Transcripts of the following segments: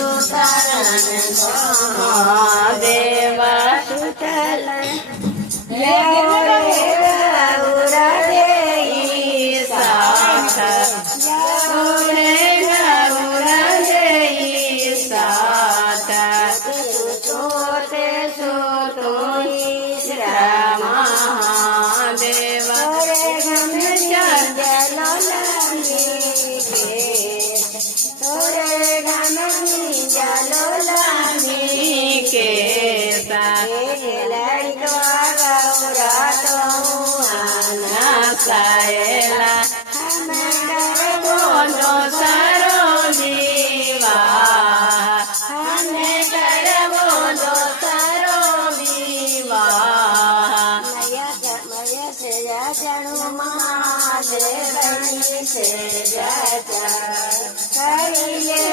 सुतलन महादेव सुतलन गौरा देई साथ गौरा देई साथ सुतोते सुतोई महादेव सायला हमें बोलो सरो दीवा हमें कर बोलो सरो दीवा मया से जाणू महादेव से जाता करिए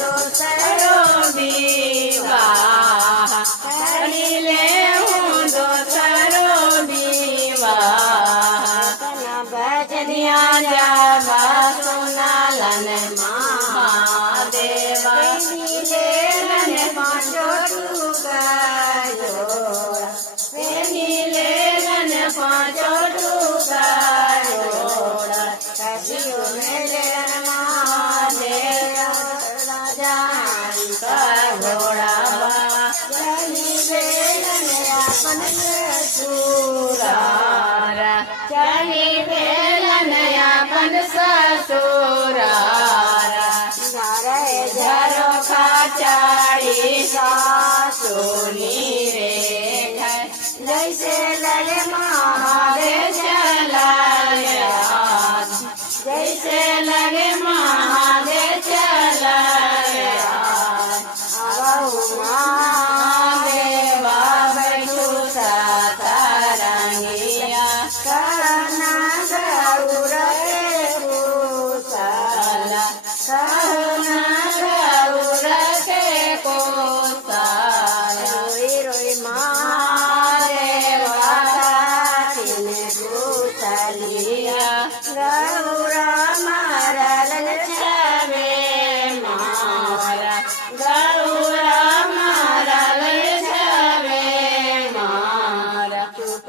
दो सरो दीवा करिए दो सरो दीवा भजनिया जावा सुनालन महादेव नीलेन पांचो टूका जोड़ा नीलेन पांचो टूका जोड़ा कसियो मेलेन महादेव राजान का घोड़ा नीलेन अपन सूरा चली भेलन अपन ससुरारा घरे झरो खाचाड़ी सासुनी रे जैसे लगे महादेव चला जैसे लगे महादेव चला महादेवा बैठू सातारंगिया कहना गौरा के कोसाला कहना गौरा के कोसाला रोई रोई महादेवा तिने कोसलिया गौरा मारल छवे मारा गौरा मारल छवे मारा चुप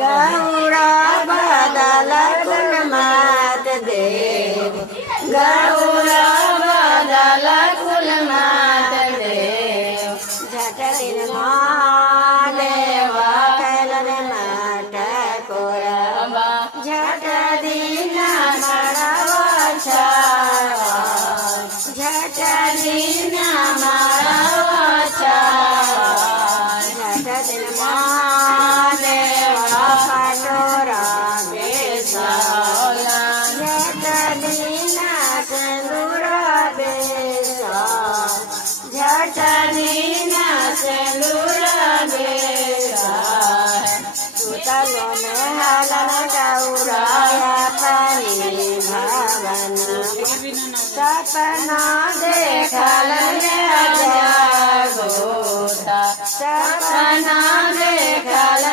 गौरा बदल कुल मात देव गौरा बदल कुल मात देव झट दिन महादेवा कैलन माट कोरबा झट दिन मरवा छावा झट दिन मरवा छावा झट दिन महादेवा कटोरा बेसाला झट दिन सिंदूर बेसा झट दिन सिंदूर बेसा सुतलो में हलन गौराया पनी भवन सपना देखल जागोता सपना देखल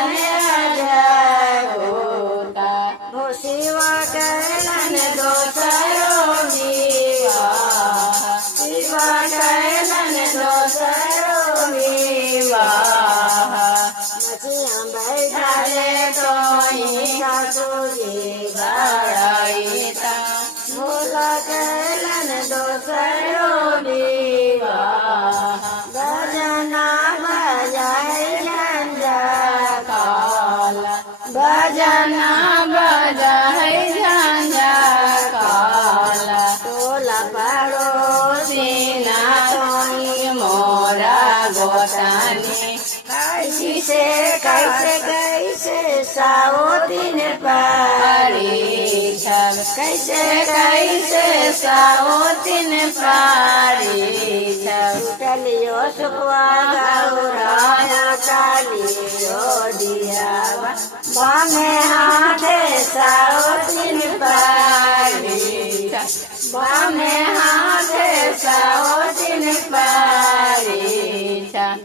जागोता भूषिवा कैलन दोसरो विवाह शिवा कैलन दोसरो विवाह मचिया बैठाले तो सासुरी बड़ाईता भोला कैलन दोसरो विवाह भजना बजाए झंझा काला भजना बजाए झंझा काला टोला पड़ोसी ना सोई मोरा गोतानी कैसे कैसे कैसे साओतिन पारी कैसे कैसे साओतिन पारी टलियो सुखवा गौराया कालियो दियावा बामे हाथे साओतिन पारी बामे हाथे साओतिन पारी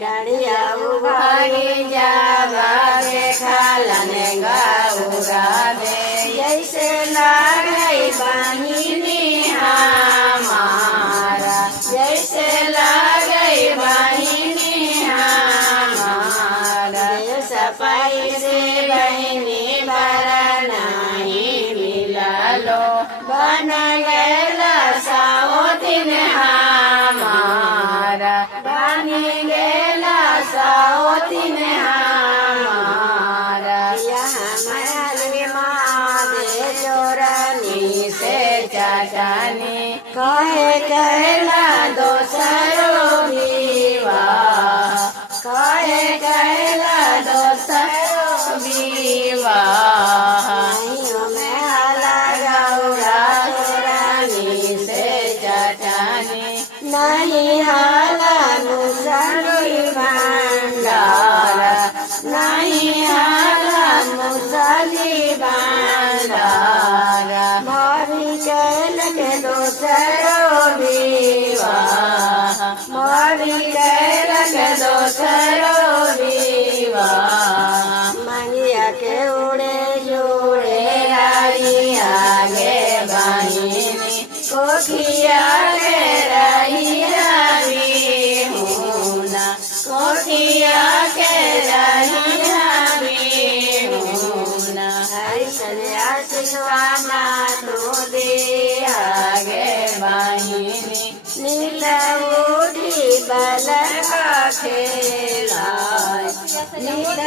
गाड़िया उभारी जावा देखा लने गा गौरा दे जैसे लागई बहिनी हमारा जैसे लागई बहिनी हमारा सफाई से बहिनी बड़ा नहीं मिललो बन गेला साओतिन हमारा बन गेला साओतिन हमारा चोरनी से चटनी कहे कहला दोसरो विवाह कहे कहला दोसरो विवाह में हला गौरा चोरनी से चटनी नहीं हला मुसली भंडार नहीं हला मुसली भंडार मोरी कैल के दोसरो विवाह मोरी कैल के दोसरो विवाह मंगिया के उड़े जोड़े रही आगे बहिनी कोठिया के रही रवि मुना कोठिया के रही रवि मुना ऐसन आशीर्वाना तो दे आगे बहिनी नील उठी बल खेला नील